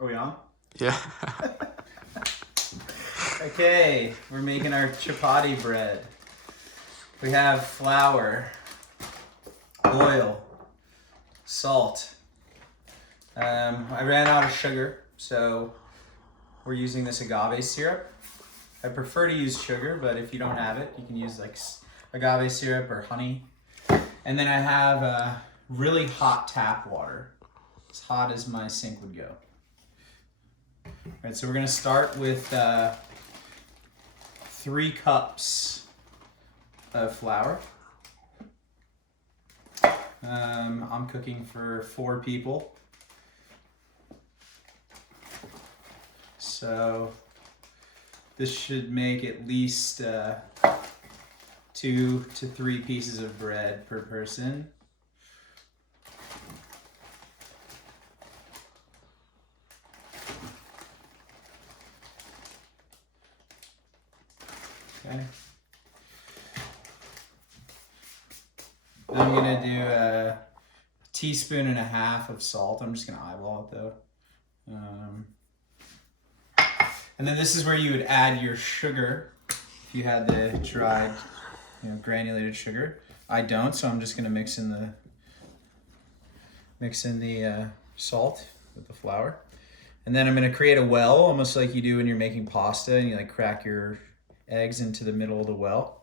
Are we on? Yeah. Okay, we're making our chapati bread. We have flour, oil, salt. I ran out of sugar, so we're using this agave syrup. I prefer to use sugar, but if you don't have it, you can use like agave syrup or honey. And then I have really hot tap water, as hot as my sink would go. All right, so we're gonna start with 3 cups of flour. I'm cooking for 4 people. So this should make at least 2 to 3 pieces of bread per person. Okay. I'm gonna do a teaspoon and a half of salt. I'm just gonna eyeball it though. And then this is where you would add your sugar if you had the dried, granulated sugar. I don't, so I'm just gonna mix in the salt with the flour. And then I'm gonna create a well, almost like you do when you're making pasta and you like crack your eggs into the middle of the well.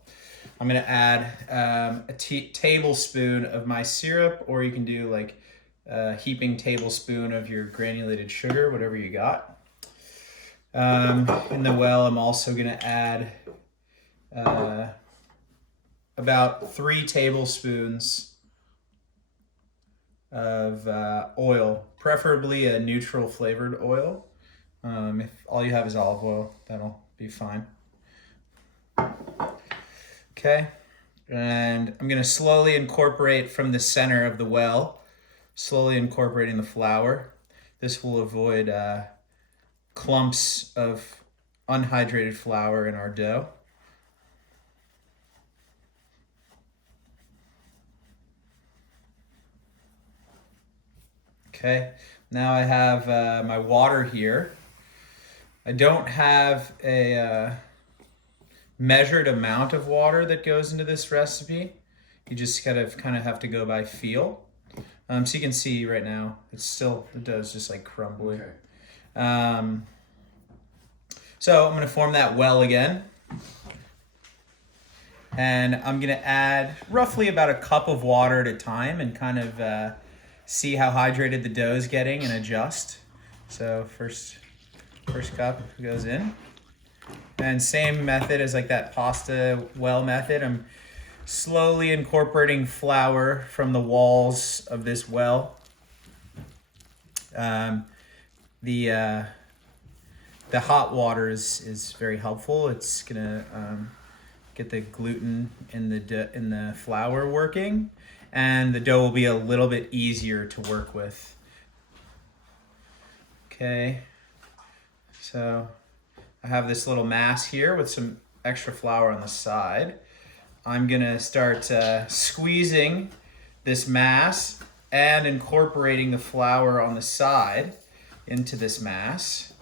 I'm gonna add a tablespoon of my syrup, or you can do like a heaping tablespoon of your granulated sugar, whatever you got. In the well, I'm also gonna add about 3 tablespoons of oil, preferably a neutral flavored oil. If all you have is olive oil, that'll be fine. Okay, and I'm gonna slowly incorporate from the center of the well, slowly incorporating the flour. This will avoid clumps of unhydrated flour in our dough. Okay, now I have my water here. I don't have a measured amount of water that goes into this recipe. You just kind of have to go by feel. So you can see right now, the dough is just like crumbly. Okay. So I'm gonna form that well again. And I'm gonna add roughly about a cup of water at a time and kind of see how hydrated the dough is getting and adjust. So first cup goes in. And same method as like that pasta well method. I'm slowly incorporating flour from the walls of this well. The hot water is very helpful. It's gonna get the gluten in the flour working, and the dough will be a little bit easier to work with. Okay, so I have this little mass here with some extra flour on the side. I'm gonna start squeezing this mass and incorporating the flour on the side into this mass.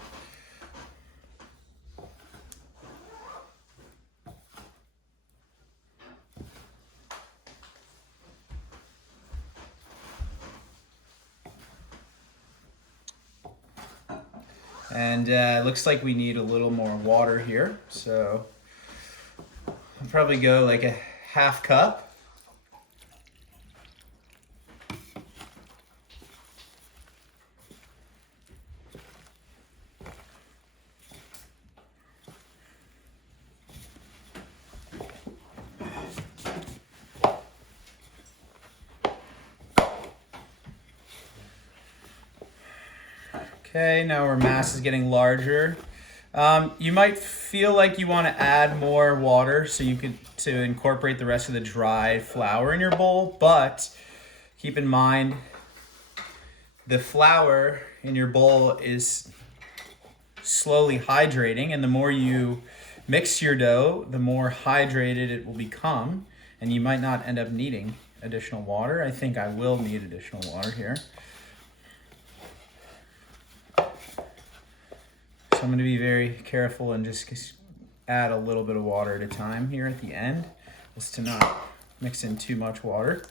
And it looks like we need a little more water here, so I'll probably go like a half cup. Okay, now our mass is getting larger. You might feel like you want to add more water to incorporate the rest of the dry flour in your bowl, but keep in mind the flour in your bowl is slowly hydrating, and the more you mix your dough, the more hydrated it will become, and you might not end up needing additional water. I think I will need additional water here. I'm going to be very careful and just add a little bit of water at a time here at the end, just to not mix in too much water.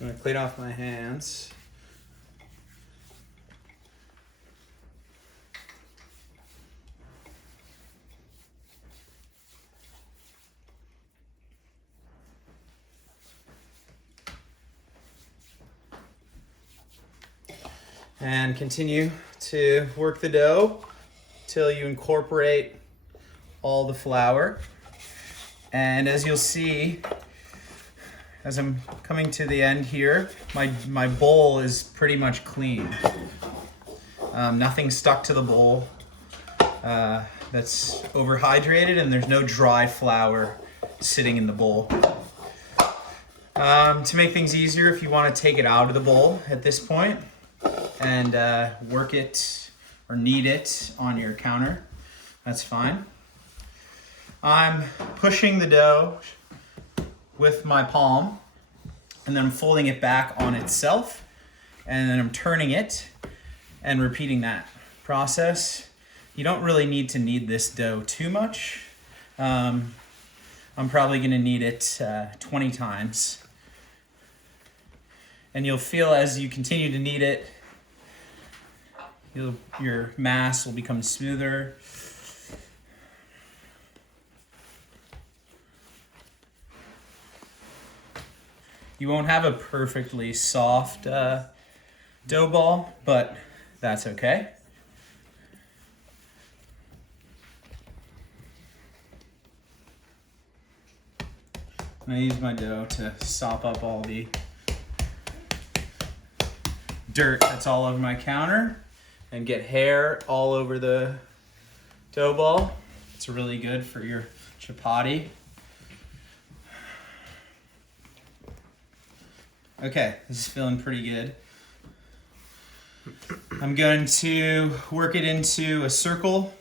I'm going to clean off my hands. And continue to work the dough till you incorporate all the flour. And as you'll see, as I'm coming to the end here, my bowl is pretty much clean. Nothing stuck to the bowl that's overhydrated, and there's no dry flour sitting in the bowl. To make things easier, if you want to take it out of the bowl at this point and work it or knead it on your counter, that's fine. I'm pushing the dough with my palm, and then I'm folding it back on itself, and then I'm turning it and repeating that process. You don't really need to knead this dough too much. I'm probably going to knead it 20 times. And you'll feel as you continue to knead it, your mass will become smoother. You won't have a perfectly soft dough ball, but that's okay. I use my dough to sop up all the dirt that's all over my counter and get hair all over the dough ball. It's really good for your chapati. Okay, this is feeling pretty good. I'm going to work it into a circle.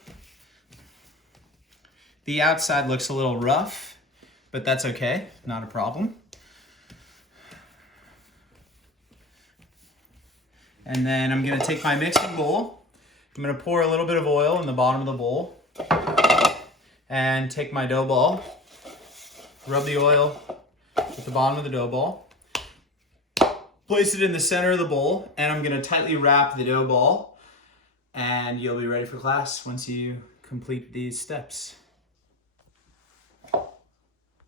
The outside looks a little rough, but that's okay, not a problem. And then I'm gonna take my mixing bowl. I'm gonna pour a little bit of oil in the bottom of the bowl and take my dough ball, rub the oil at the bottom of the dough ball, place it in the center of the bowl, and I'm gonna tightly wrap the dough ball, and you'll be ready for class once you complete these steps.